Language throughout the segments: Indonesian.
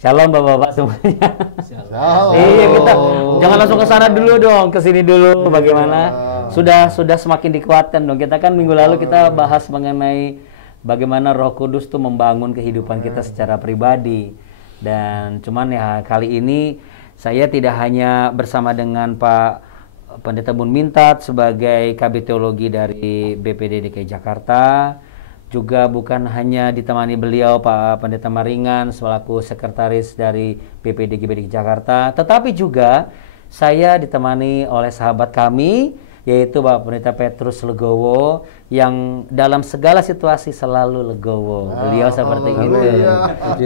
Shalom Bapak-bapak semuanya. Shalom. Iya, kita jangan langsung ke sana dulu dong, ke sini dulu bagaimana? Sudah semakin dikuatkan dong. Kita kan minggu lalu kita bahas mengenai bagaimana Roh Kudus tuh membangun kehidupan kita secara pribadi. Dan cuman ya kali ini saya tidak hanya bersama dengan Pak Pendeta Bun Mintat sebagai KB Teologi dari BPD DKI Jakarta, juga bukan hanya ditemani beliau Pak Pendeta Maringan selaku sekretaris dari BPD GBD Jakarta, tetapi juga saya ditemani oleh sahabat kami yaitu Bapak Pendeta Petrus Legowo yang dalam segala situasi selalu legowo. Beliau seperti itu.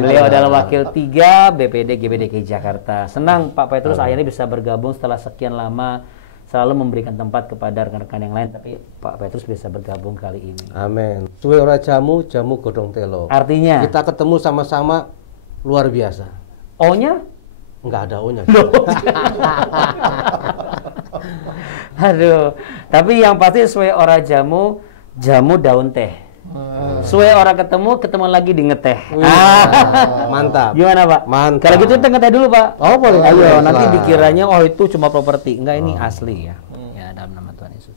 Beliau adalah wakil 3 BPD GBD Jakarta. Senang Pak Petrus akhirnya bisa bergabung setelah sekian lama selalu memberikan tempat kepada rekan-rekan yang lain, tapi Pak Petrus bisa bergabung kali ini. Amin. Suwe ora jamu, jamu godong telo. Artinya kita ketemu sama-sama luar biasa. O-nya? Enggak ada O-nya. Aduh, tapi yang pasti suwe ora jamu, jamu daun teh. Suwe ora ketemu lagi di ngeteh. Mantap. Gimana Pak? Mantap. Kalau gitu kita ngeteh dulu Pak. Oh boleh. Ayo, nanti dikiranya oh itu cuma properti. Enggak, ini asli ya. Ya dalam nama Tuhan Yesus.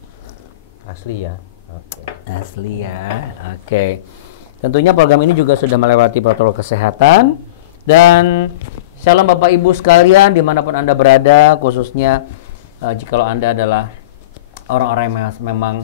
Asli ya. Oke. Asli ya. Oke. Tentunya program ini juga sudah melewati protokol kesehatan. Dan shalom Bapak Ibu sekalian dimanapun Anda berada, khususnya jikalau Anda adalah orang-orang yang memang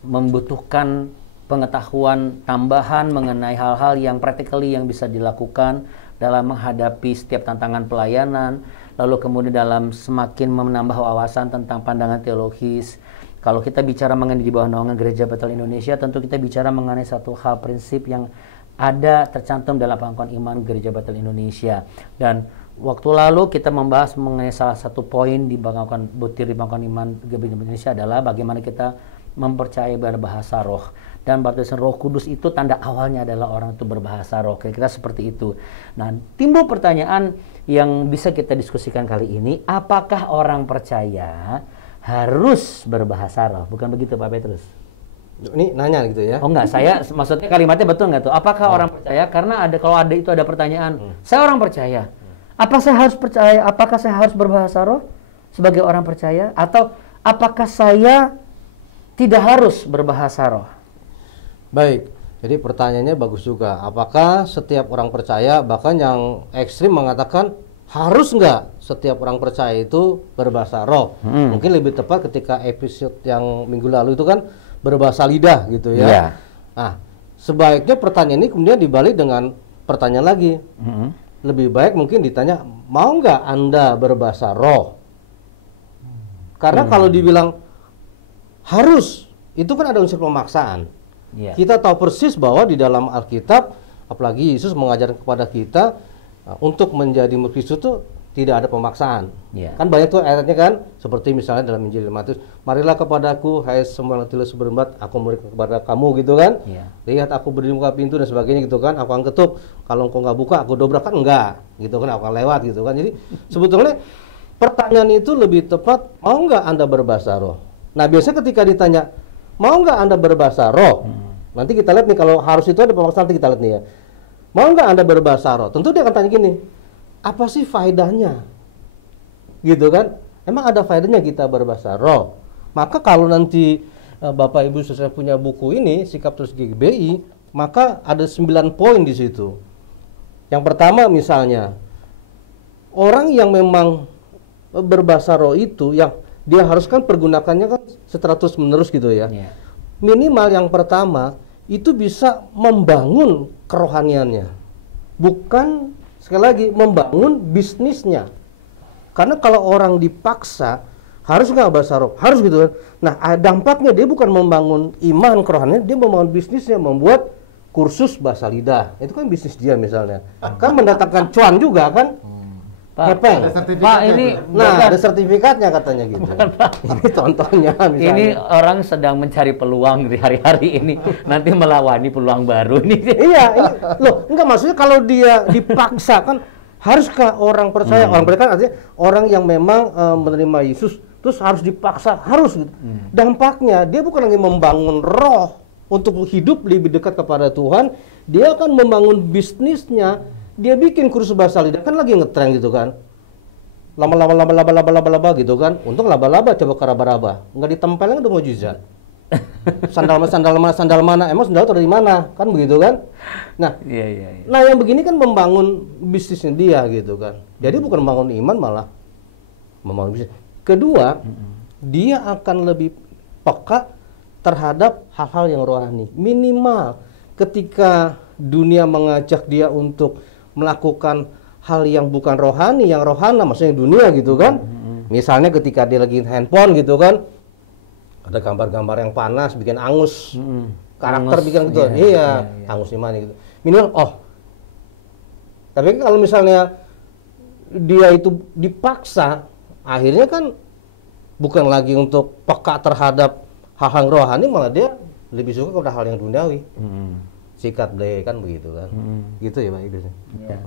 membutuhkan pengetahuan tambahan mengenai hal-hal yang practically yang bisa dilakukan dalam menghadapi setiap tantangan pelayanan, lalu kemudian dalam semakin menambah wawasan tentang pandangan teologis. Kalau kita bicara mengenai di bawah naungan Gereja Betel Indonesia, tentu kita bicara mengenai satu hal prinsip yang ada tercantum dalam pengakuan iman Gereja Betel Indonesia. Dan waktu lalu kita membahas mengenai salah satu poin di pengakuan butir di pengakuan iman Gereja Betel Indonesia adalah bagaimana kita mempercayai berbahasa roh. Dan baptisan Roh Kudus itu tanda awalnya adalah orang itu berbahasa roh. Kira-kira seperti itu. Nah, timbul pertanyaan yang bisa kita diskusikan kali ini, apakah orang percaya harus berbahasa roh? Bukan begitu Pak Petrus? Ini nanya gitu ya? Oh enggak, saya maksudnya kalimatnya betul nggak tuh? Apakah orang percaya? Karena kalau ada itu ada pertanyaan. Saya orang percaya. Apa saya harus percaya? Apakah saya harus berbahasa roh sebagai orang percaya? Atau apakah saya tidak harus berbahasa roh? Baik, jadi pertanyaannya bagus juga. Apakah setiap orang percaya, bahkan yang ekstrim mengatakan harus nggak setiap orang percaya itu berbahasa roh? Mungkin lebih tepat ketika episode yang minggu lalu itu kan berbahasa lidah gitu ya. Yeah. Nah, sebaiknya pertanyaan ini kemudian dibalik dengan pertanyaan lagi. Lebih baik mungkin ditanya, mau nggak Anda berbahasa roh? Karena kalau dibilang harus, itu kan ada unsur pemaksaan. Yeah. Kita tahu persis bahwa di dalam Alkitab, apalagi Yesus mengajarkan kepada kita untuk menjadi murid Kristus itu tidak ada pemaksaan. Yeah. Kan banyak tuh ayatnya kan, seperti misalnya dalam Injil Matius, marilah kepadaku, hai semua yang tidak berembat, aku memberikan kepada kamu gitu kan. Yeah. Lihat aku berdiri buka pintu dan sebagainya gitu kan, aku akan ketuk, kalau engkau nggak buka, aku dobrak kan enggak, gitu kan, aku akan lewat gitu kan. Jadi sebetulnya pertanyaan itu lebih tepat, mau nggak Anda berbahasa roh? Nah biasanya ketika ditanya, mau nggak Anda berbahasa roh? Nanti kita lihat nih, kalau harus itu ada pemaksaan, nanti kita lihat nih ya. Mau nggak Anda berbahasa roh? Tentu dia akan tanya gini, apa sih faedahnya? Gitu kan? Emang ada faedahnya kita berbahasa roh? Maka kalau nanti Bapak Ibu sudah punya buku ini, Sikap Terus GBI, maka ada 9 poin di situ. Yang pertama misalnya, orang yang memang berbahasa roh itu, yang dia harus kan pergunakannya kan secara terus menerus gitu ya. Yeah. Minimal yang pertama itu bisa membangun kerohaniannya, bukan sekali lagi membangun bisnisnya. Karena kalau orang dipaksa harus nggak bahasa roh, harus gitu kan. Nah dampaknya dia bukan membangun iman kerohanian, dia membangun bisnisnya, membuat kursus bahasa lidah. Itu kan bisnis dia misalnya, kan mendatangkan cuan juga kan. Pak, ini ada sertifikatnya katanya gitu. Ini contohnya misalnya. Ini orang sedang mencari peluang di hari-hari ini, nanti melawani peluang baru ini. Iya, loh, enggak maksudnya kalau dia dipaksa kan haruskah orang percaya? Orang percaya kan artinya orang yang memang menerima Yesus terus harus dipaksa, harus gitu. Dampaknya dia bukan lagi membangun roh untuk hidup lebih dekat kepada Tuhan, dia akan membangun bisnisnya. Dia bikin kursus bahasa lidah, kan lagi ngetren gitu kan. Laba-laba gitu kan. Untung laba-laba coba ke raba-raba. Nggak ditempelin udah mujizat. Sandal mana? Emang sandal itu dari mana? Kan begitu kan? Nah, nah yang begini kan membangun bisnisnya dia gitu kan. Jadi bukan membangun iman, malah membangun bisnis. Kedua, dia akan lebih peka terhadap hal-hal yang rohani. Minimal ketika dunia mengajak dia untuk melakukan hal yang bukan rohani, yang rohana, maksudnya dunia gitu kan. Misalnya ketika dia lagi handphone gitu kan, ada gambar-gambar yang panas, bikin angus, karakter angus, bikin gitu, iya, angus gimana gitu. Minimal, tapi kalau misalnya dia itu dipaksa, akhirnya kan bukan lagi untuk peka terhadap hal-hal rohani, malah dia lebih suka kepada hal yang duniawi. Sikat deh kan begitu kan. Gitu ya Pak Idris.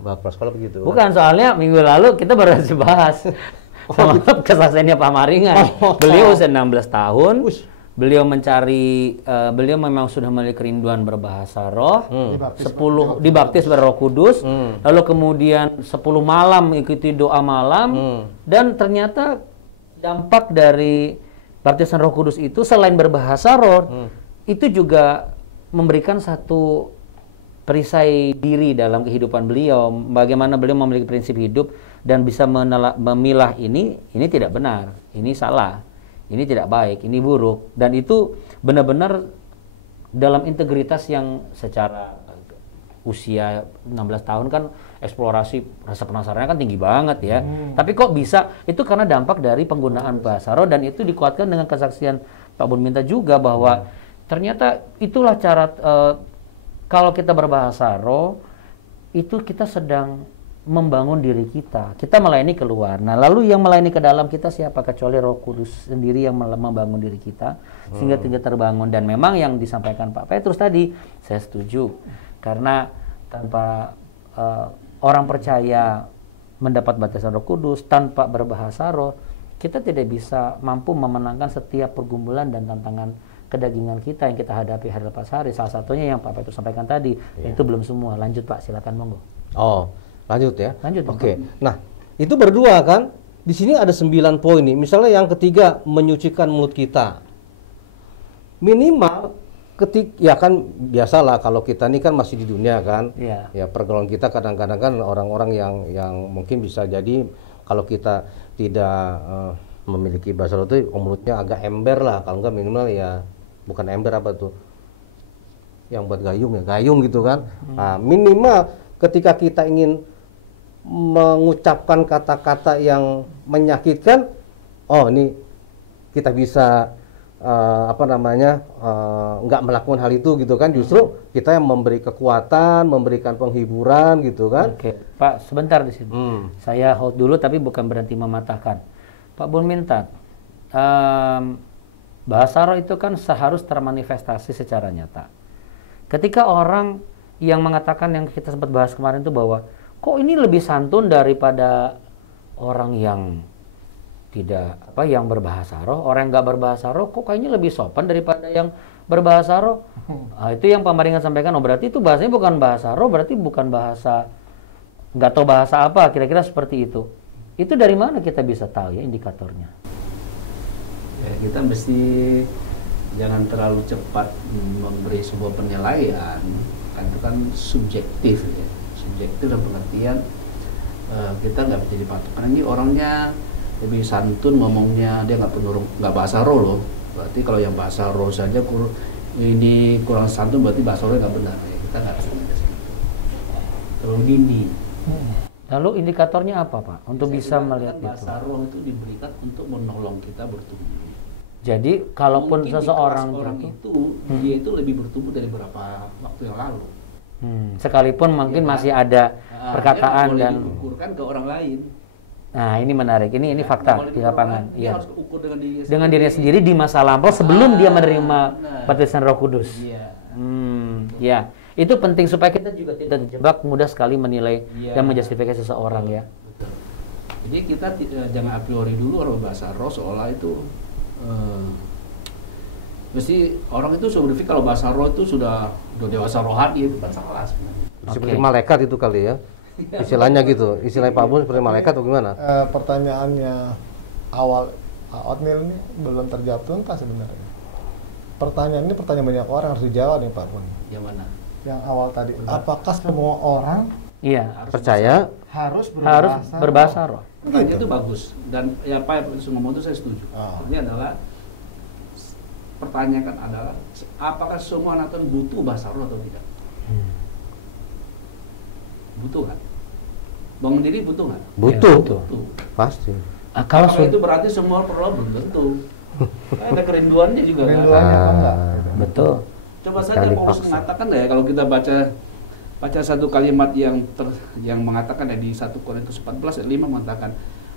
Bapak sekolah begitu. Bukan, soalnya minggu lalu kita baru bahas sama kesaksiannya Pak Maringan. Beliau usia 16 tahun. Beliau mencari, beliau memang sudah memiliki kerinduan berbahasa roh. 10 dibaptis berroh kudus. Lalu kemudian 10 malam ikuti doa malam. Dan ternyata dampak dari baptisan roh kudus itu selain berbahasa roh, itu juga memberikan satu perisai diri dalam kehidupan beliau. Bagaimana beliau memiliki prinsip hidup dan bisa memilah ini tidak benar, ini salah, ini tidak baik, ini buruk. Dan itu benar-benar dalam integritas yang secara usia 16 tahun kan eksplorasi rasa penasarannya kan tinggi banget ya. Tapi kok bisa? Itu karena dampak dari penggunaan bahasa roh, dan itu dikuatkan dengan kesaksian Pak Bun Minta juga bahwa ternyata itulah cara kalau kita berbahasa roh itu kita sedang membangun diri kita. Kita melayani keluar. Nah, lalu yang melayani ke dalam kita siapa kecuali Roh Kudus sendiri yang membangun diri kita sehingga tinggal terbangun. Dan memang yang disampaikan Pak Petrus tadi saya setuju. Karena tanpa orang percaya mendapat baptisan Roh Kudus, tanpa berbahasa roh, kita tidak bisa mampu memenangkan setiap pergumulan dan tantangan kedagingan kita yang kita hadapi hari lepas hari. Salah satunya yang Pak Petrus sampaikan tadi, itu belum semua. Lanjut Pak, silakan monggo. Lanjut ya. Lanjut. Oke. Nah, itu berdua kan. Di sini ada 9 poin nih. Misalnya yang ketiga, menyucikan mulut kita. Minimal ya kan biasalah kalau kita ini kan masih di dunia kan. Ya pergaulan kita kadang-kadang kan orang-orang yang mungkin bisa jadi kalau kita tidak memiliki bahasa roh itu mulutnya agak ember lah, kalau enggak minimal ya bukan ember apa tuh yang buat gayung gitu kan. Nah, minimal ketika kita ingin mengucapkan kata-kata yang menyakitkan, ini kita bisa nggak melakukan hal itu gitu kan. Justru kita yang memberi kekuatan, memberikan penghiburan gitu kan. Oke, Pak, sebentar di sini. Saya hold dulu tapi bukan berarti mematahkan. Pak Bun Minta, bahasa roh itu kan seharus termanifestasi secara nyata. Ketika orang yang mengatakan, yang kita sempat bahas kemarin itu bahwa kok ini lebih santun daripada orang yang tidak yang berbahasa roh, orang yang nggak berbahasa roh kok kayaknya lebih sopan daripada yang berbahasa roh. Nah, itu yang Pak Maringan sampaikan. Berarti itu bahasanya bukan bahasa roh, berarti bukan bahasa, nggak tahu bahasa apa, kira-kira seperti itu. Itu dari mana kita bisa tahu ya indikatornya? Ya, kita mesti jangan terlalu cepat memberi sebuah penilaian, kan itu kan subjektif ya. Subjektif dalam pengertian kita nggak bisa dipatokan. Ini orangnya lebih santun ngomongnya, dia nggak bahasa roh loh. Berarti kalau yang bahasa roh saja ini kurang santun, berarti bahasa rohnya nggak benar ya. Kita nggak bisa melihat itu. Terlalu dini. Lalu indikatornya apa Pak untuk bisa melihat itu? Bahasa roh itu diberikan untuk menolong kita bertumbuh. Jadi kalaupun mungkin seseorang dia itu lebih bertumbuh dari beberapa waktu yang lalu. Sekalipun mungkin masih ada perkataan dan diukurkan ke orang lain. Nah, ini menarik. Ini fakta di lapangan. Dia harus ukur dengan dirinya sendiri di masa lampau sebelum dia menerima baptisan Roh Kudus. Ya. Itu penting supaya kita juga tidak terjebak mudah sekali menilai dan menjustifikasi seseorang ya. Betul. Jadi kita jangan a priori dulu kalau bahasa roh seolah itu mesti orang itu sudah berpikir kalau bahasa roh itu sudah dewasa rohani, itu kan salah sebenarnya. Seperti malaikat itu kali ya. Istilahnya gitu, istilahnya Pak Bun seperti malaikat atau gimana? Pertanyaannya awal Oatmeal ini belum terjawab tuntas sebenarnya. Pertanyaan ini pertanyaan banyak orang harus dijawab nih Pak Bun. Yang mana? Yang awal tadi, apakah semua orang Iya. Percaya? harus berbahasa roh. Pertanyaan itu bagus dan ya Pak ngomong itu saya setuju. Ini adalah pertanyaan adalah apakah semua anak Tuhan butuh bahasa roh atau tidak? Butuh kan? Bangun diri butuh nggak? Butuh. Ya, Butuh. Pasti. Kalau Apakah itu berarti semua perlu? Belum tentu. Ada kerinduannya juga kan? Kerinduannya apa enggak? betul. Coba saja Sekali Paulus paksa. mengatakan ya kalau kita baca satu kalimat yang mengatakan ya di 1 Korintus 14 ayat 5 mengatakan,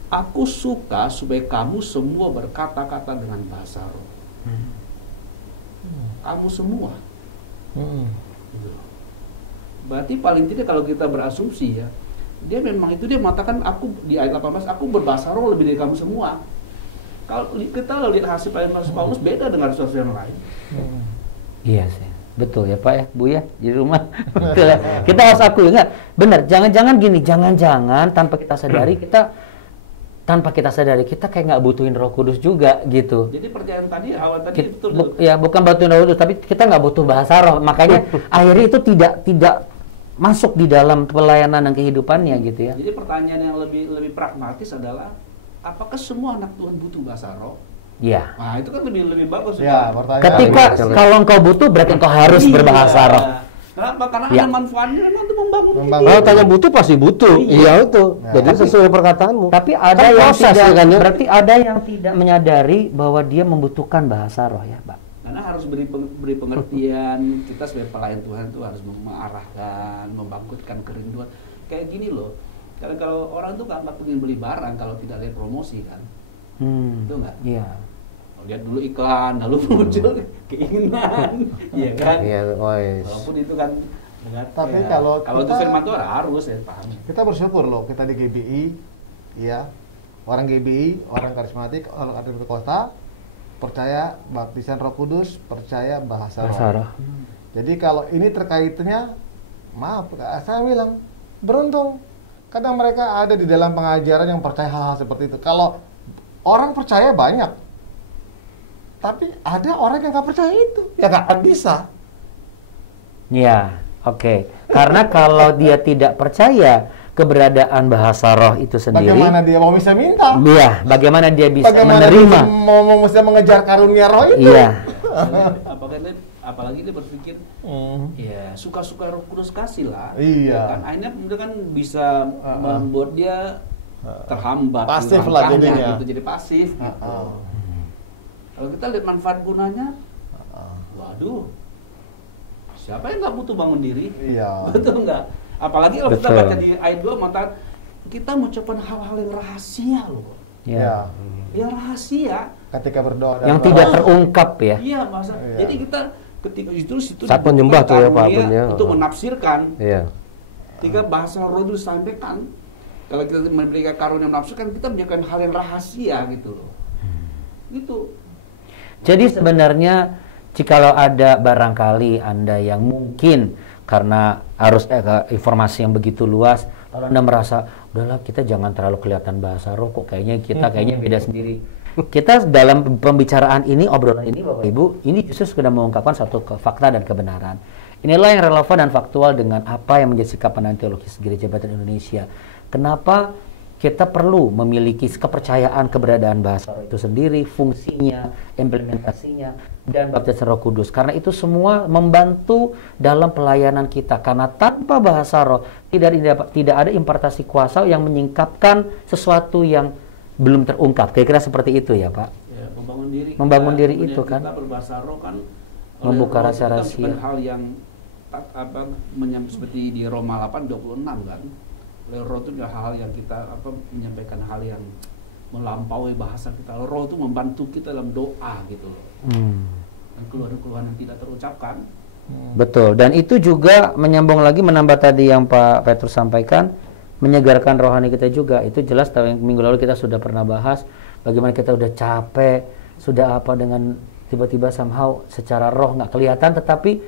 aku suka supaya kamu semua berkata-kata dengan bahasa roh. Kamu semua. Gitu. Berarti paling tidak kalau kita berasumsi ya, dia mengatakan aku di ayat 18 aku berbahasa roh lebih dari kamu semua. Kalau kita lihat hasil pelayanan Paulus beda dengan rasul yang lain. Iya sih. Betul ya Pak ya, Bu ya, di rumah. Betul ya. Kita harus akui enggak? Benar, jangan-jangan gini, jangan-jangan tanpa kita sadari kita kayak nggak butuhin Roh Kudus juga gitu. Jadi percayaan tadi awal tadi betul. Ya bukan butuhin Roh Kudus, tapi kita nggak butuh bahasa roh. Makanya akhirnya itu tidak masuk di dalam pelayanan dan kehidupannya gitu ya. Jadi pertanyaan yang lebih pragmatis adalah apakah semua anak Tuhan butuh bahasa roh? Iya. Nah, itu kan lebih bagus. Ya, Pak. pertanyaan. Ketika kalau engkau butuh berarti engkau harus Iya. berbahasa roh. Kenapa? Karena Ya. ada manfaatnya memang itu membangun. Kalau tanya butuh pasti butuh. Iya itu. Ya. Jadi sesuai perkataanmu. Tapi ada Kan yang proses, tidak, ya kan, ya? berarti ada yang tidak menyadari bahwa dia membutuhkan bahasa roh ya, Pak. Karena harus beri pengertian, kita sebagai pelayan Tuhan itu harus mengarahkan, membangkitkan kerinduan. Kayak gini loh, kalau orang tuh nggak pengen beli barang kalau tidak lihat promosi kan, itu nggak? Iya. Lihat dulu iklan, lalu muncul keinginan, iya kan? Iya, wes. Walaupun itu kan benar. Tapi ya, kalau itu kita- firman Tuhan harus ya paham. Kita bersyukur loh, kita di GBI, ya, orang GBI, orang karismatik, orang Advent Kota, percaya baptisan Roh Kudus, percaya bahasa Bahasa roh. roh. Jadi kalau ini terkaitnya, maaf, saya bilang beruntung. Kadang mereka ada di dalam pengajaran yang percaya hal-hal seperti itu. Kalau orang percaya banyak, tapi ada orang yang nggak percaya itu, ya nggak akan bisa. Iya, oke. Karena kalau dia tidak percaya keberadaan bahasa roh itu sendiri, Bagaimana dia mau bisa minta? iya, bagaimana dia bisa Bagaimana menerima? dia mau bisa mengejar karunia roh itu? Iya. Apalagi dia berpikir Hmm. ya suka-suka Roh Kudus kasih lah. Iya. Ya kan akhirnya itu kan bisa membuat dia terhambat Pasif di lah langkahnya jadinya. gitu, jadi pasif gitu. Kalau kita lihat manfaat gunanya, waduh, siapa yang nggak butuh bangun diri? Iya. Betul nggak? Apalagi kalau kita Betul. baca di ayat 2 mengatakan kita mengucapkan hal-hal yang rahasia loh. Iya. Yang rahasia. Ketika berdoa Yang dan tidak berdoa. terungkap ya. Iya, masa. Iya. Jadi kita ketika itu Saat menyembah tuh ya, Pak karunia Abun, ya. untuk menafsirkan. Iya. Ketika bahasa roh itu disampaikan, kalau kita memberikan karunia menafsirkan, kita menjadikan hal yang rahasia gitu loh. Gitu. Jadi sebenarnya jikalau ada barangkali Anda yang mungkin karena harus informasi yang begitu luas, lalu Anda merasa, udahlah kita jangan terlalu kelihatan bahasa roh kok kayaknya beda sendiri. Kita dalam pembicaraan ini, obrolan ini Bapak Ibu, ini justru sudah mengungkapkan satu fakta dan kebenaran. Inilah yang relevan dan faktual dengan apa yang menjadi sikap pandangan teologis Gereja Baptis Indonesia. Kenapa kita perlu memiliki kepercayaan keberadaan bahasa roh itu sendiri, fungsinya, implementasinya, dan baptisan Roh Kudus. Karena itu semua membantu dalam pelayanan kita. Karena tanpa bahasa roh tidak ada impartasi kuasa yang menyingkapkan sesuatu yang belum terungkap. Kira-kira seperti itu ya Pak. Ya, membangun diri. Membangun diri kemudian itu kan. Kita berbahasa roh kan Membuka oleh roh kita rahasia-rahasia. melakukan hal yang seperti di Roma 8:26 kan. Oleh roh itu hal-hal yang kita menyampaikan hal yang melampaui bahasa kita. Roh itu membantu kita dalam doa gitu loh. Dan keluhan-keluhan yang tidak terucapkan. Betul. Dan itu juga menyambung lagi menambah tadi yang Pak Petrus sampaikan, menyegarkan rohani kita juga. Itu jelas yang minggu lalu kita sudah pernah bahas bagaimana kita udah capek, sudah apa dengan tiba-tiba somehow secara roh nggak kelihatan, tetapi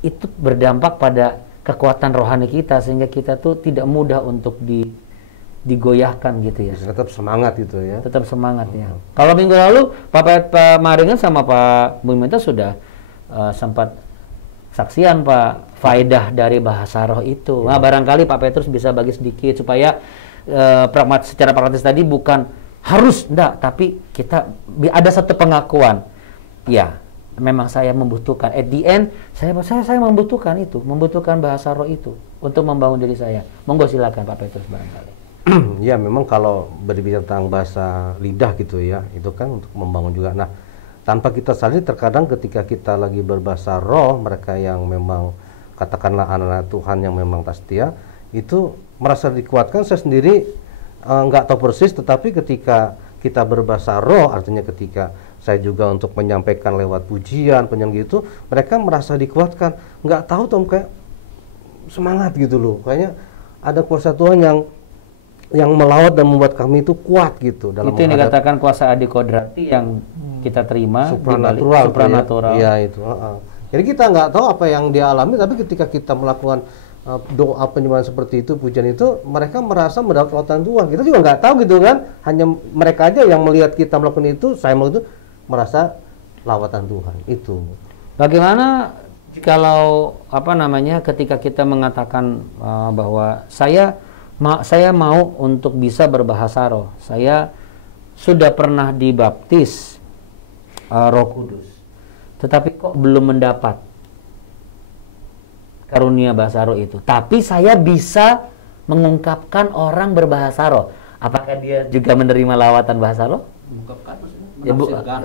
itu berdampak pada kekuatan rohani kita sehingga kita tuh tidak mudah untuk digoyahkan gitu ya. Bisa tetap semangat gitu ya. Tetap semangat ya. Kalau minggu lalu Pak Maringan sama Pak Buminta sudah sempat saksian Pak faedah dari bahasa roh itu. Nah, barangkali Pak Petrus bisa bagi sedikit supaya secara pragmatis tadi bukan harus enggak, tapi kita ada satu pengakuan. Ya, memang saya membutuhkan. At the end saya membutuhkan itu, membutuhkan bahasa roh itu untuk membangun diri saya. Monggo silakan Pak Petrus barangkali. Ya, memang kalau berbicara tentang bahasa lidah gitu ya, itu kan untuk membangun juga. Nah, tanpa kita sadari terkadang ketika kita lagi berbahasa roh, mereka yang memang katakanlah anak-anak Tuhan yang memang tak setia, itu merasa dikuatkan. Saya sendiri nggak tahu persis, tetapi ketika kita berbahasa roh, artinya ketika saya juga untuk menyampaikan lewat pujian, penyanyi gitu, mereka merasa dikuatkan. Nggak tahu Tom, kayak semangat gitu loh. Kayaknya ada kuasa Tuhan yang melawat dan membuat kami itu kuat gitu dalam itu yang dikatakan kuasa adikodrati yang kita terima supranatural. Iya itu. Jadi kita nggak tahu apa yang dia alami, tapi ketika kita melakukan doa penyembahan seperti itu, pujian itu, mereka merasa mendapat lawatan Tuhan. Kita juga nggak tahu gitu kan, hanya mereka aja yang melihat kita melakukan itu, saya melakukan itu, merasa lawatan Tuhan itu. Bagaimana kalau ketika kita mengatakan bahwa saya mau untuk bisa berbahasa roh, saya sudah pernah dibaptis Roh Kudus, tetapi kok belum mendapat karunia bahasa roh itu. Tapi saya bisa mengungkapkan orang berbahasa roh. Apakah dia juga menerima lawatan bahasa roh? Mengungkapkan maksudnya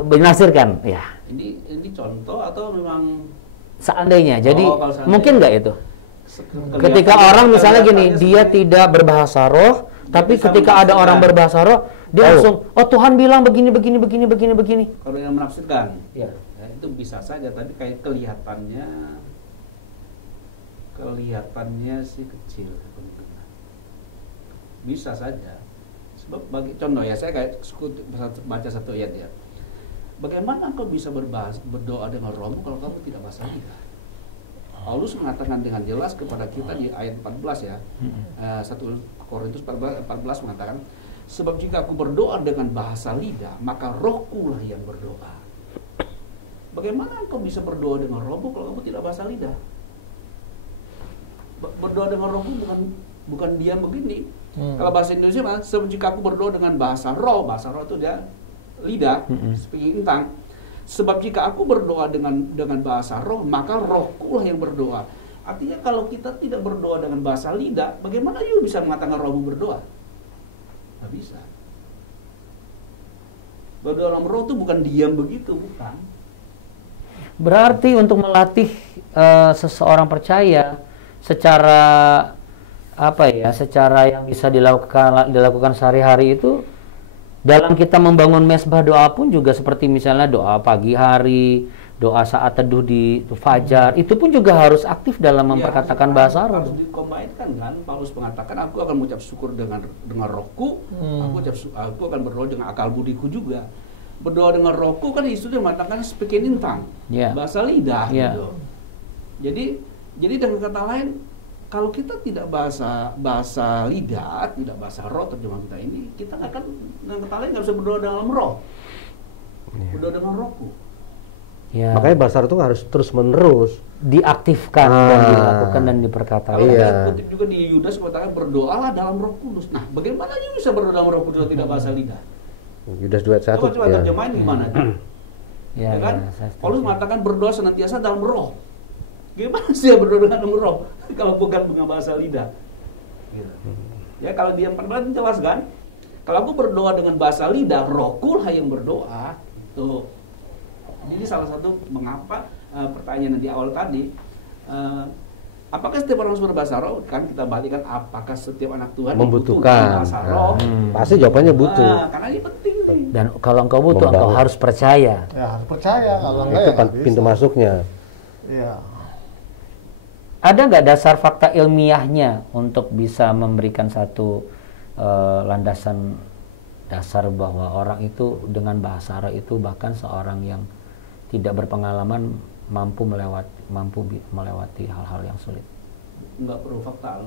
menafsirkan. Ya. Ini contoh atau memang seandainya. Jadi seandainya, mungkin nggak itu? Ketika orang misalnya gini, dia tidak berbahasa roh, tapi ketika ada orang berbahasa roh, dia langsung, oh Tuhan bilang begini. Kalau yang menafsirkan, ya itu bisa saja, tapi kayak kelihatannya sih kecil. Bisa saja. Sebab bagi contoh ya, saya kayak baca satu ayat ya. Bagaimana engkau bisa berdoa dengan rohmu kalau kamu tidak bahasa lidah? Paulus mengatakan dengan jelas kepada kita di ayat 14 ya. 1 Korintus 14 mengatakan, sebab jika aku berdoa dengan bahasa lidah, maka rohku lah yang berdoa. Bagaimana engkau bisa berdoa dengan rohmu kalau kamu tidak bahasa lidah? Berdoa dengan rohmu bukan diam begini. Kalau bahasa Indonesia, sebab jika aku berdoa dengan bahasa roh itu dia lidah, speaking tongue. Sebab jika aku berdoa dengan bahasa roh, maka rohku lah yang berdoa. Artinya kalau kita tidak berdoa dengan bahasa lidah, bagaimana you bisa mengatakan rohmu berdoa? Nggak bisa. Berdoa dalam roh itu bukan diam begitu, bukan. Berarti untuk melatih seseorang percaya secara secara yang bisa dilakukan sehari-hari itu, dalam kita membangun mesbah doa pun juga seperti misalnya doa pagi hari, doa saat teduh di fajar, itu pun juga harus aktif dalam memperkatakan bahasa roh. Harus dikombinkan kan. Paulus mengatakan, aku akan mengucap syukur dengan rohku, aku akan berdoa dengan akal budiku juga. Berdoa dengan rohku kan Yesus mengatakan speaking in tongue, bahasa lidah gitu. Jadi dengan kata lain, kalau kita tidak bahasa lidah, tidak bahasa roh terjemahan kita ini, kita nggak akan, dengan kata lain nggak bisa berdoa dalam roh. Berdoa dengan rohku. Ya. Makanya bahasa roh itu harus terus menerus diaktifkan dan dilakukan dan diperkatakan. Kalau kita kutip juga di Yudas mengatakan berdoalah dalam Roh Kudus. Nah, bagaimana you bisa berdoa dalam Roh Kudus kalau tidak bahasa lidah? Yudas 2:1. Coba terjemahin gimana? Ya kan? Paulus mengatakan berdoa senantiasa dalam roh. Gimana sih ya berdoa dengan roh kalau bukan dengan bahasa lidah? Gitu. Ya kalau dia 14 jelas kan? Kalau aku berdoa dengan bahasa lidah, rohku lah yang berdoa. Itu. Jadi salah satu mengapa pertanyaan di awal tadi, apakah setiap orang harus berbahasa roh? Kan kita balikkan, apakah setiap anak Tuhan membutuhkan bahasa roh? Pasti jawabannya butuh. Karena ini penting nih. Dan kalau engkau butuh, engkau harus percaya. Ya harus percaya, kalau enggak itu ya kan pintu masuknya. Iya. Ada nggak dasar fakta ilmiahnya untuk bisa memberikan satu landasan dasar bahwa orang itu dengan bahasa roh itu, bahkan seorang yang tidak berpengalaman mampu melewati hal-hal yang sulit? nggak perlu fakta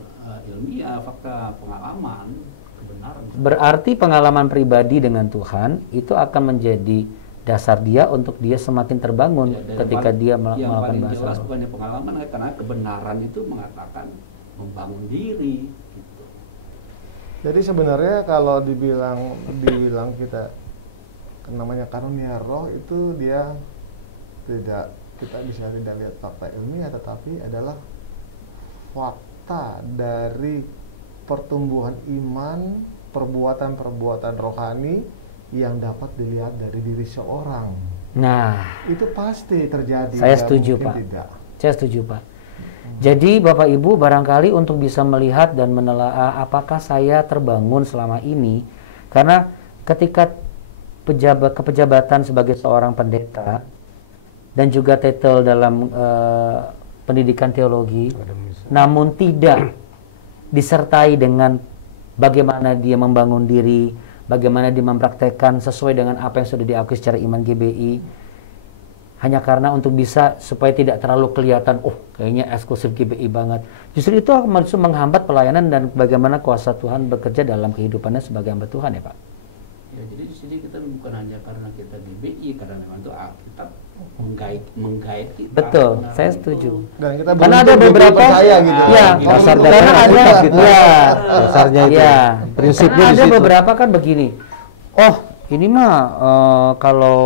ilmiah, fakta pengalaman, kebenaran. Berarti pengalaman pribadi dengan Tuhan itu akan menjadi dasar dia untuk dia semakin terbangun Ya, dan ketika dia yang melakukan paling bahasa jelas roh. bukannya pengalaman, karena kebenaran itu mengatakan membangun diri. Gitu. Jadi sebenarnya kalau dibilang kita namanya karunia roh itu dia tidak, kita bisa tidak lihat fakta ilmiah, tetapi adalah fakta dari pertumbuhan iman, perbuatan-perbuatan rohani yang dapat dilihat dari diri seorang. Nah, Itu pasti terjadi. saya nggak setuju, mungkin Pak. Tidak. Saya setuju, Pak. Jadi Bapak Ibu barangkali untuk bisa melihat dan menelaah apakah saya terbangun selama ini, karena ketika kepejabatan sebagai seorang pendeta dan juga titel dalam pendidikan teologi, namun tidak disertai dengan bagaimana dia membangun diri, bagaimana dia mempraktekkan sesuai dengan apa yang sudah diakui secara iman GBI, hanya karena untuk bisa supaya tidak terlalu kelihatan, oh kayaknya eksklusif GBI banget. Justru itu maksud menghambat pelayanan dan bagaimana kuasa Tuhan bekerja dalam kehidupannya sebagai hamba Tuhan ya Pak. Ya, jadi di sini kita bukan hanya karena kita GBI, karena memang itu Alkitab menggait kita. Betul, Benar, saya itu. setuju. Dan kita Karena ada beruntung beberapa percaya gitu. ya, Dasar karena dasar ada Alkitab gitu. ya, Dasarnya itu. ya. Prinsipnya Karena di ada situ. beberapa kan begini. Oh, ini mah kalau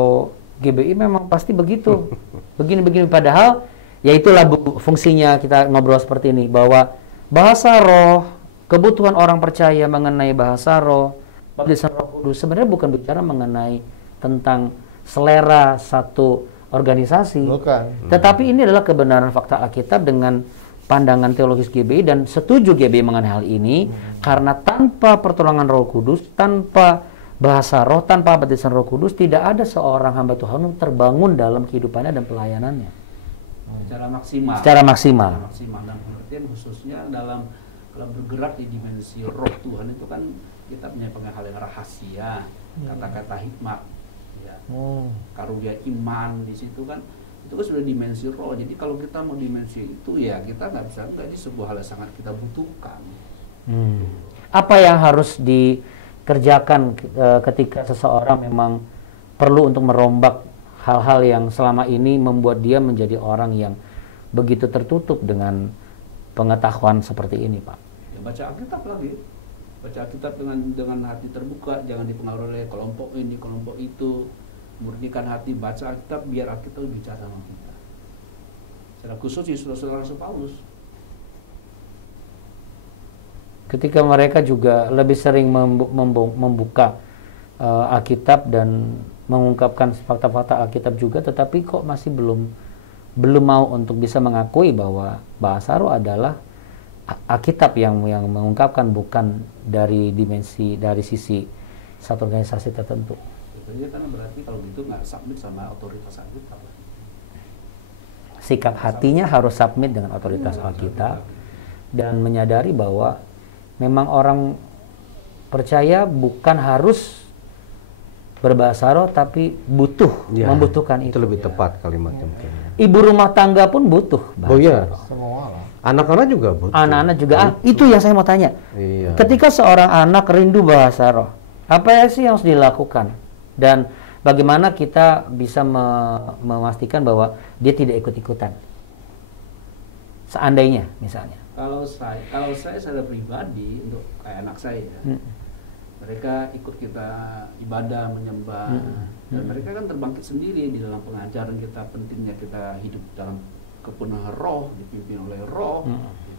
GBI memang pasti begitu. Begini-begini padahal ya itulah fungsinya kita ngobrol seperti ini, bahwa bahasa roh, kebutuhan orang percaya mengenai bahasa roh, baptisan Roh Kudus sebenarnya bukan bicara mengenai tentang selera satu organisasi. Bukan. Tetapi ini adalah kebenaran fakta Alkitab dengan pandangan teologis GBI, dan setuju GBI mengenai hal ini karena tanpa pertolongan Roh Kudus, tanpa bahasa roh, tanpa baptisan Roh Kudus, tidak ada seorang hamba Tuhan yang terbangun dalam kehidupannya dan pelayanannya Secara maksimal. secara maksimal. Secara maksimal, dan pengertian khususnya dalam kalau bergerak di dimensi roh Tuhan itu kan kita punya hal yang rahasia, kata-kata hikmat, ya. Karunia iman di situ kan itu kan sudah dimensi roh. Jadi kalau kita mau dimensi itu ya kita nggak bisa enggak, ini sebuah hal yang sangat kita butuhkan. Apa yang harus dikerjakan ketika seseorang memang perlu untuk merombak hal-hal yang selama ini membuat dia menjadi orang yang begitu tertutup dengan pengetahuan seperti ini, Pak? Ya baca Alkitab lagi, baca Alkitab dengan hati terbuka, jangan dipengaruhi oleh kelompok ini kelompok itu. Murnikan hati, baca Alkitab biar Alkitab bicara sama kita. Secara khusus di saudara Rasul Paulus. Ketika mereka juga lebih sering membuka Alkitab dan mengungkapkan fakta-fakta Alkitab juga, tetapi kok masih belum mau untuk bisa mengakui bahwa bahasa roh adalah Alkitab yang mengungkapkan, bukan dari sisi satu organisasi tertentu. Sebetulnya karena berarti kalau gitu nggak submit sama otoritas Alkitab. Sikap hatinya harus submit dengan otoritas Alkitab dan menyadari bahwa memang orang percaya bukan harus berbahasa roh, tapi Ya, membutuhkan itu itu. lebih tepat kalimatnya mungkin. Ibu rumah tangga pun butuh bahasa Oh iya, roh. Semua lah. anak-anak juga butuh. Anak-anak juga. Itu yang saya mau tanya. Iya. Ketika seorang anak rindu bahasa roh, apa sih yang harus dilakukan? Dan bagaimana kita bisa memastikan bahwa dia tidak ikut-ikutan? Seandainya, misalnya. Kalau saya secara pribadi untuk kayak anak saya, mereka ikut kita ibadah, menyembah, dan mereka kan terbangkit sendiri di dalam pengajaran kita, pentingnya kita hidup dalam kepenuhan roh, dipimpin oleh roh,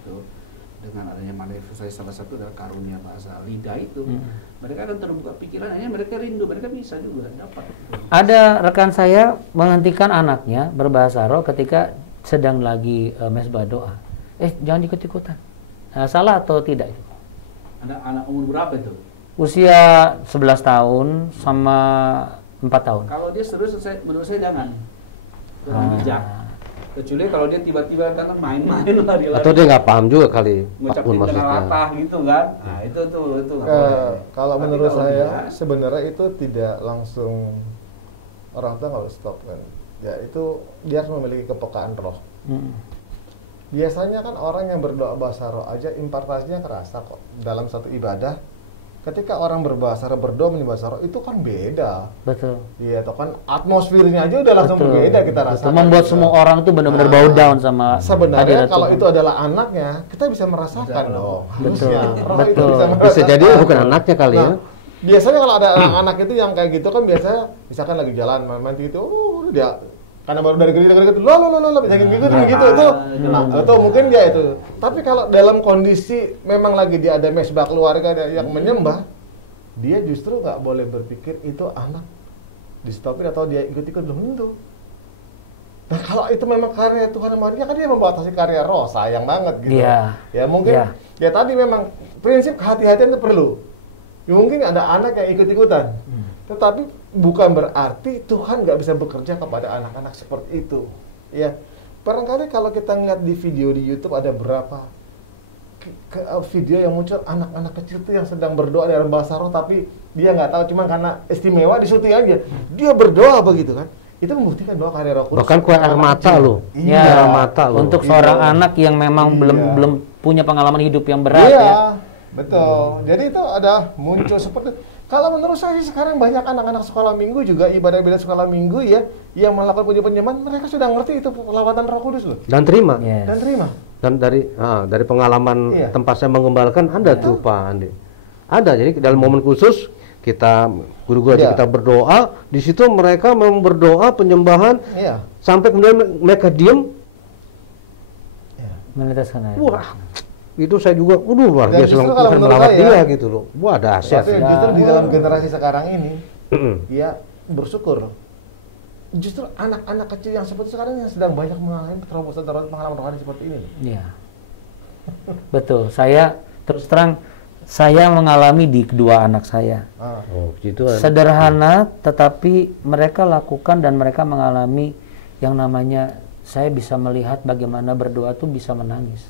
gitu. Dengan adanya manifestasi salah satu adalah karunia bahasa lidah itu, mereka akan terbuka pikiran, akhirnya mereka rindu, mereka bisa juga dapat. Ada rekan saya menghentikan anaknya berbahasa roh ketika sedang lagi mesbah doa. Jangan ikut-ikutan. Salah atau tidak? Ada anak umur berapa itu? Usia 11 tahun sama 4 tahun. Kalau dia serius, menurut saya jangan bijak. Kecuali kalau dia tiba-tiba kan main-main lari-lari. Atau dia nggak paham juga kali ngucapin apapun dengan maksudnya. latah gitu kan. Nah, itu nggak boleh. Kalau Tapi menurut kalau saya dia- sebenarnya itu tidak langsung orang tua nggak harus stop kan. Ya itu dia harus memiliki kepekaan roh. biasanya kan orang yang berdoa bahasa roh aja impartasinya kerasa kok dalam satu ibadah. Ketika orang berbahasa roh, berdoa bahasa roh itu kan beda. Betul. Iya, toh kan atmosfernya aja udah langsung Betul. berbeda kita Betul. rasakan. Membuat gitu. semua orang tuh benar-benar bow down sama Sebenarnya hadirat kalau Tuhan. itu adalah anaknya, kita bisa merasakan dong. Harusnya roh itu Betul. bisa Bisa merasakan. jadi bukan anaknya kali ya. Nah, biasanya kalau ada anak itu yang kayak gitu kan biasanya misalkan lagi jalan main gitu, dia karena baru dari gereja lo bisa gitu gitu itu. Nah, itu mungkin dia itu. Tapi kalau dalam kondisi memang lagi dia ada mesbah keluarga yang menyembah, dia justru nggak boleh berpikir itu anak di stopin atau dia ikut-ikut, belum tentu. Nah kalau itu memang karya Tuhan yang Maria, kan dia membatasi karya roh, sayang banget gitu. Iya. Ya mungkin ya tadi memang prinsip kehati-hatian itu perlu. Ya, mungkin ada anak yang ikut-ikutan, tetapi bukan berarti Tuhan nggak bisa bekerja kepada anak-anak seperti itu. Ya, barangkali kalau kita ngeliat di video di YouTube ada berapa video yang muncul anak-anak kecil tuh yang sedang berdoa dalam bahasa roh, tapi dia nggak tahu, cuma karena istimewa disuti aja dia berdoa begitu kan. Itu membuktikan bahwa karya Roh Kudus. Bahkan keluar air mata loh. Iya. Air mata loh. Untuk seorang anak yang memang belum punya pengalaman hidup yang berat Iya, ya. betul. Jadi itu ada muncul seperti. Kalau menurut saya sih sekarang banyak anak-anak sekolah minggu juga ibadah-ibadah sekolah minggu ya yang melakukan puji penyembahan, mereka sudah ngerti itu lawatan Roh Kudus loh. Dan terima. Yes. Dan terima. Dan dari pengalaman Iya. tempat saya mengembalakan ada tuh Pak Andi. Ada. Jadi dalam momen khusus kita guru-guru aja Iya. kita berdoa, di situ mereka memang berdoa penyembahan Iya. sampai kemudian mereka diem. Meneteskan air. Wah, itu saya juga, luar Dan biasa justru kalau Tuhan menurut melawat saya, dia gitu loh. Wah, dahsyat. Tapi Ya. justru di dalam generasi sekarang ini Mm-mm. dia bersyukur. Justru anak-anak kecil yang seperti sekarang yang sedang banyak mengalami terobosan pengalaman rohani seperti ini. Iya. Betul. Saya terus terang saya mengalami di kedua anak saya. Oh, gitu kan. Sederhana tetapi mereka lakukan dan mereka mengalami yang namanya saya bisa melihat bagaimana berdoa tuh bisa menangis.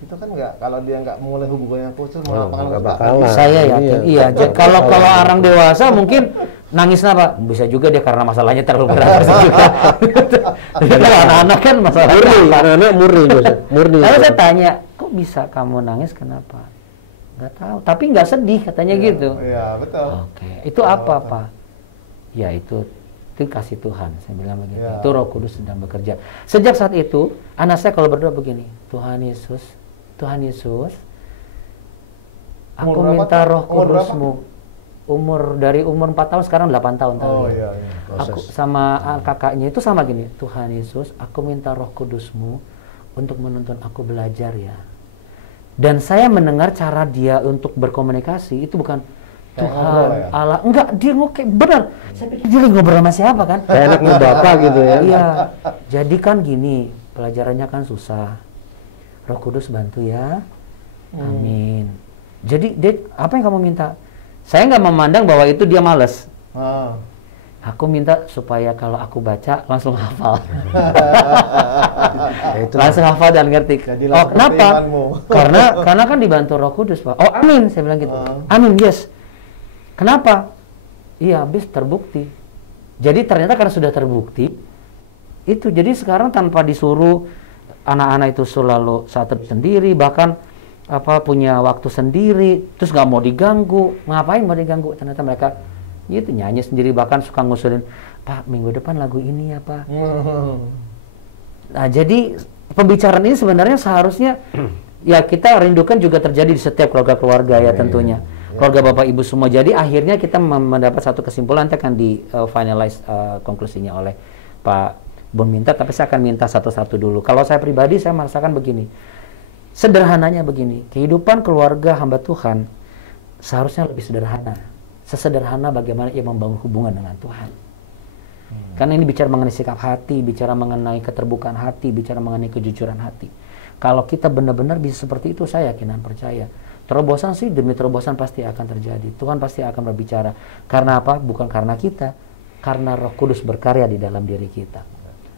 Itu kan nggak, kalau dia nggak mulai hubungan yang khusus, Oh, pengalaman nggak khusus, bakalan. Saya yakin iya. Kalau orang dewasa mungkin nangis apa? Bisa juga dia karena masalahnya terlalu berat bisa juga. Kalau anak-anak kan masalahnya Murni, anak-anak murni biasa. Murni. Lalu saya tanya, kok bisa kamu nangis kenapa? Nggak tahu, tapi nggak sedih katanya gitu. Iya, betul. Oke, itu apa Pak? Ya itu kasih Tuhan, saya bilang begitu. Ya. Itu Roh Kudus sedang bekerja. Sejak saat itu, anak saya kalau berdoa begini, Tuhan Yesus, aku Umur berapa, minta Pak? Roh Umur berapa? Kudus-Mu. Dari umur 4 tahun sekarang 8 tahun Oh tadi. iya. Aku sama kakaknya itu sama gini, Tuhan Yesus, aku minta Roh Kudus-Mu untuk menuntun aku belajar ya. Dan saya mendengar cara dia untuk berkomunikasi itu bukan Kayak Tuhan ngobrol ya? Allah, enggak, dia kayak benar. Saya pikir dia lagi ngobrol sama siapa kan? Kayak anak mau bapak gitu ya. Iya. Jadi kan gini, pelajarannya kan susah. Roh Kudus bantu ya. Amin. Jadi, Dek, apa yang kamu minta? Saya nggak memandang bahwa itu dia malas. Aku minta supaya kalau aku baca langsung hafal. Langsung hafal dan ngerti. Jadilah Oh, seperti kenapa? imanmu. karena kan dibantu Roh Kudus, Pak. Oh, amin, saya bilang gitu. Amin, yes. Kenapa? Iya, habis terbukti. Jadi ternyata karena sudah terbukti, itu jadi sekarang tanpa disuruh anak-anak itu selalu saat sendiri, bahkan punya waktu sendiri, terus nggak mau diganggu. Ngapain mau diganggu? Ternyata mereka gitu nyanyi sendiri, bahkan suka ngusulin, Pak minggu depan lagu ini ya Pak. Nah jadi pembicaraan ini sebenarnya seharusnya ya kita rindukan juga terjadi di setiap keluarga-keluarga ya tentunya. Keluarga Bapak Ibu semua. Jadi akhirnya kita mendapat satu kesimpulan, nanti akan di finalize konklusinya oleh Pak Bun Minta, tapi saya akan minta satu-satu dulu. Kalau saya pribadi saya merasakan begini. Sederhananya begini, kehidupan keluarga hamba Tuhan seharusnya lebih sederhana. Sesederhana bagaimana ia membangun hubungan dengan Tuhan. Karena ini bicara mengenai sikap hati, bicara mengenai keterbukaan hati, bicara mengenai kejujuran hati. Kalau kita benar-benar bisa seperti itu, saya yakin dan percaya. Terobosan sih demi terobosan pasti akan terjadi. Tuhan pasti akan berbicara. Karena apa? Bukan karena kita, karena Roh Kudus berkarya di dalam diri kita.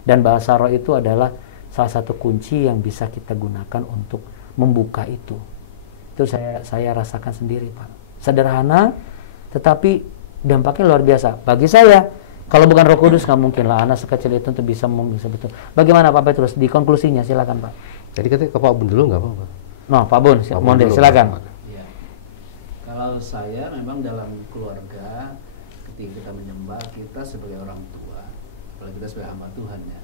Dan bahasa roh itu adalah salah satu kunci yang bisa kita gunakan untuk membuka itu. Itu saya rasakan sendiri, Pak. Sederhana, tetapi dampaknya luar biasa. Bagi saya, Kalau bukan Roh Kudus nggak mungkin lah anak sekecil itu untuk bisa betul. Bagaimana Pak Petrus di konklusinya, silakan Pak. Jadi katanya ke Pak Bun dulu nggak apa-apa. No, Pak Bun, silakan. Ya. Kalau saya memang dalam keluarga ketika kita menyembah, kita sebagai orang tua, kalau kita sebagai hamba Tuhan ya,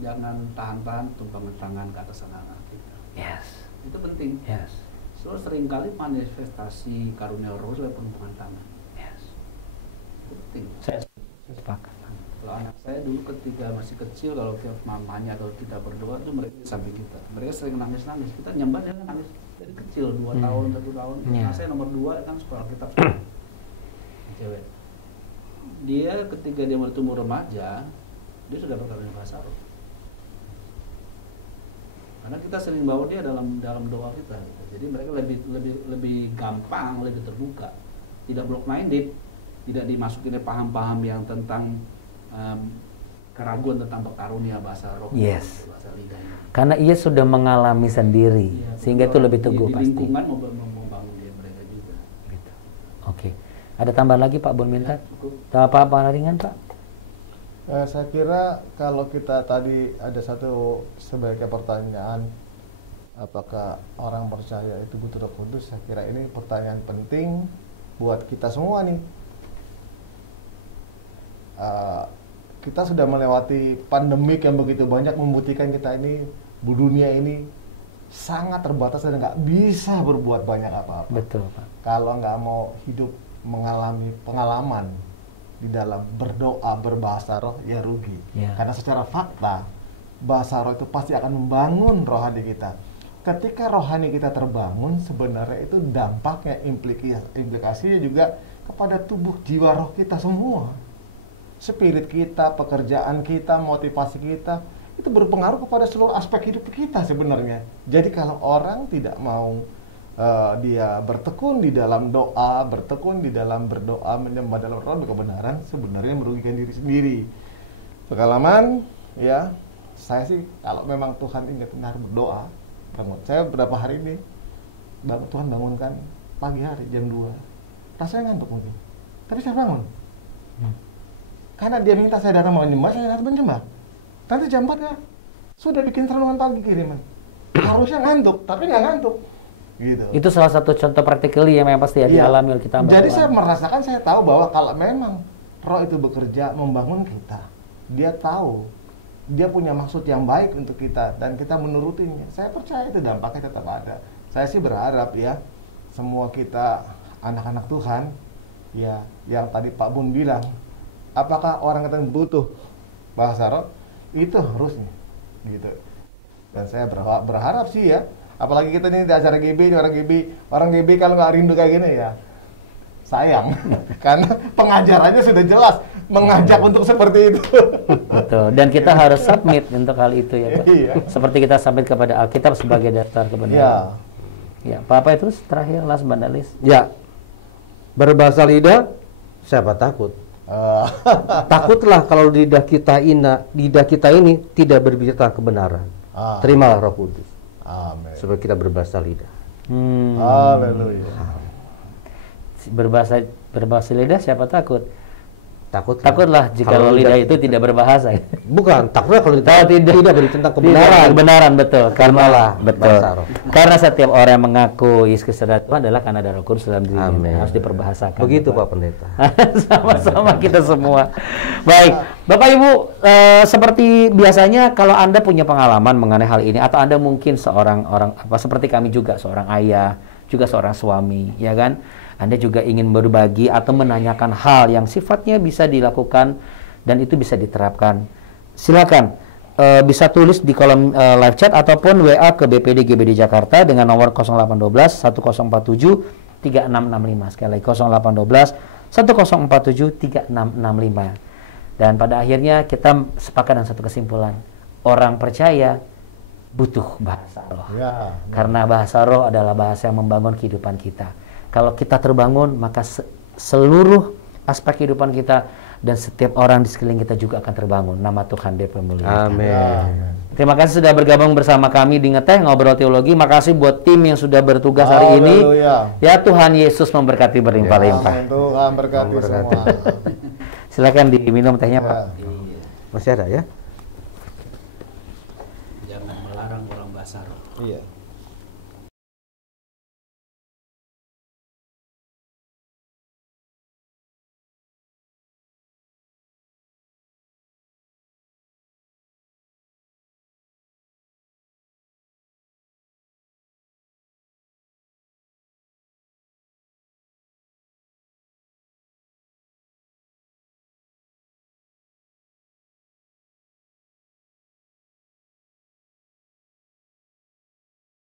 jangan tahan-tahan tumpangan tangan ke atas anak-anak kita. Yes. Itu penting. Yes. So seringkali manifestasi karunia Roh lewat tumpangan tangan. Yes. Itu penting. Saya sepakat. Kalau anak saya dulu ketika masih kecil, kalau mamanya atau kita berdoa itu mereka di samping kita. Mereka sering nangis-nangis. Kita nyembah dia nangis dari kecil, 2 tahun, 1 tahun. Nah, saya nomor 2 kan sekolah kitab cewek. Dia ketika dia bertumbuh remaja, dia sudah berkarunia bahasa roh. Karena kita sering bawa dia dalam doa kita. Gitu. Jadi mereka lebih gampang, lebih terbuka. Tidak block minded, tidak dimasukin paham-paham yang tentang keraguan tentang karunia bahasa roh, Yes. bahasa lidahnya. Karena ia sudah mengalami sendiri, Ya, sehingga itu lebih teguh di pasti. lingkungan membangun dia mereka juga. Gitu. Oke. Ada tambahan lagi Pak Bun minta? Cukup. Apa ringan Pak? Saya kira kalau kita tadi ada satu sebagai pertanyaan, apakah orang percaya itu butuh Roh Kudus? Saya kira ini pertanyaan penting buat kita semua nih. Kita sudah melewati pandemik yang begitu banyak, membuktikan kita ini, dunia ini sangat terbatas dan nggak bisa berbuat banyak apa-apa. Betul Pak. Kalau nggak mau hidup mengalami pengalaman di dalam berdoa berbahasa roh, ya rugi. Ya. Karena secara fakta bahasa roh itu pasti akan membangun rohani kita. Ketika rohani kita terbangun, sebenarnya itu dampaknya, implikasinya juga kepada tubuh jiwa roh kita semua. Spirit kita, pekerjaan kita, motivasi kita, itu berpengaruh kepada seluruh aspek hidup kita sebenarnya. Jadi kalau orang tidak mau dia bertekun di dalam doa, bertekun di dalam berdoa, menyembah dalam roh kebenaran, sebenarnya merugikan diri sendiri. Pengalaman, ya, saya sih kalau memang Tuhan ingat harus berdoa, bangun. Saya beberapa hari ini, Tuhan bangunkan pagi hari jam 2. Rasanya ngantuk mungkin, tapi saya bangun. Karena dia minta saya datang menyembah, saya datang menyembah. Nanti jam 4 ya, sudah bikin renungan pagi kiriman. Harusnya ngantuk, tapi nggak ngantuk. Gitu. Itu salah satu contoh praktikally yang memang pasti ya dialami oleh kita. Jadi saya merasakan, saya tahu bahwa kalau memang roh itu bekerja membangun kita, dia tahu, dia punya maksud yang baik untuk kita dan kita menurutinya. Saya percaya itu dampaknya tetap ada. Saya sih berharap ya, semua kita anak-anak Tuhan, ya, yang tadi Pak Bun bilang, apakah orang kita butuh bahasa roh? Itu harusnya, gitu. Dan saya berharap sih ya, apalagi kita ini di acara GB, ini orang GB kalau nggak rindu kayak gini ya, sayang. Karena pengajarannya sudah jelas, mengajak untuk seperti itu. Betul. Dan kita harus submit untuk hal itu ya Pak. Iya. Seperti kita submit kepada Alkitab sebagai dasar kebenaran. Ya, Pak itu terakhir last bandalis. Ya, berbahasa lidah, siapa takut? Takutlah kalau lidah kita ini tidak berbicara kebenaran. Terimalah Roh Kudus. Amin. Supaya kita berbahasa lidah. Haleluya. Berbahasa lidah siapa takut? Takutlah jika lidah itu tidak berbahasa. Bukan, takutlah kalau tidak beri tentang kebenaran betul. Betul. Karena setiap orang yang mengaku Yesus adalah Tuhan adalah karena ada Roh Kudus dalam dirinya. Harus diperbahasakan. Begitu Pak Pendeta. Sama-sama kita semua. Baik, Bapak Ibu, seperti biasanya kalau Anda punya pengalaman mengenai hal ini atau Anda mungkin seorang seperti kami juga seorang ayah, juga seorang suami, ya kan? Anda juga ingin berbagi atau menanyakan hal yang sifatnya bisa dilakukan dan itu bisa diterapkan. Silakan bisa tulis di kolom live chat ataupun WA ke BPD GBD Jakarta dengan nomor 0812 1047 3665. Sekali lagi 0812 1047 3665. Dan pada akhirnya kita sepakat dengan satu kesimpulan. Orang percaya butuh bahasa roh. Ya, Karena bahasa roh adalah bahasa yang membangun kehidupan kita. Kalau kita terbangun, maka seluruh aspek kehidupan kita dan setiap orang di sekeliling kita juga akan terbangun. Nama Tuhan dipermuliakan. Amin. Terima kasih sudah bergabung bersama kami di Ngeteh Ngobrol Teologi. Makasih buat tim yang sudah bertugas hari ini. Ya, Tuhan Yesus memberkati berlimpah-limpah. Tuhan berkati semua. Silakan diminum tehnya, Ya. Pak. Iya. Masih ada ya? Jangan melarang orang basah roh. Iya.